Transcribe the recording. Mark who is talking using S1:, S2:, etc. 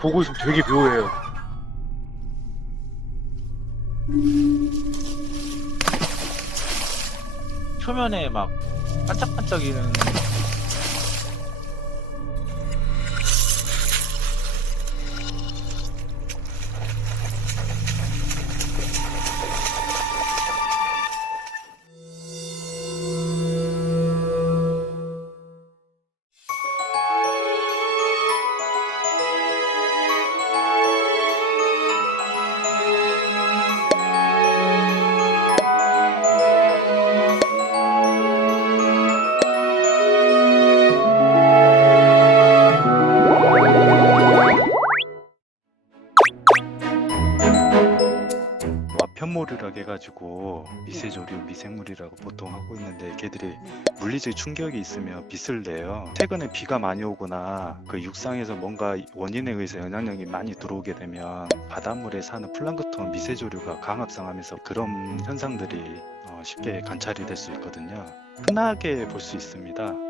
S1: 보고 있으면 되게 묘해요.
S2: 표면에 막 반짝반짝이는
S3: 편몰이라고 해가지고 미세조류, 미생물이라고 보통 하고 있는데 걔들이 물리적 충격이 있으면 빛을 내요. 최근에 비가 많이 오거나 그 육상에서 뭔가 원인에 의해서 영향력이 많이 들어오게 되면 바닷물에 사는 플랑크톤 미세조류가 강합성하면서 그런 현상들이 어, 쉽게 관찰이 될 수 있거든요. 흔하게 볼 수 있습니다.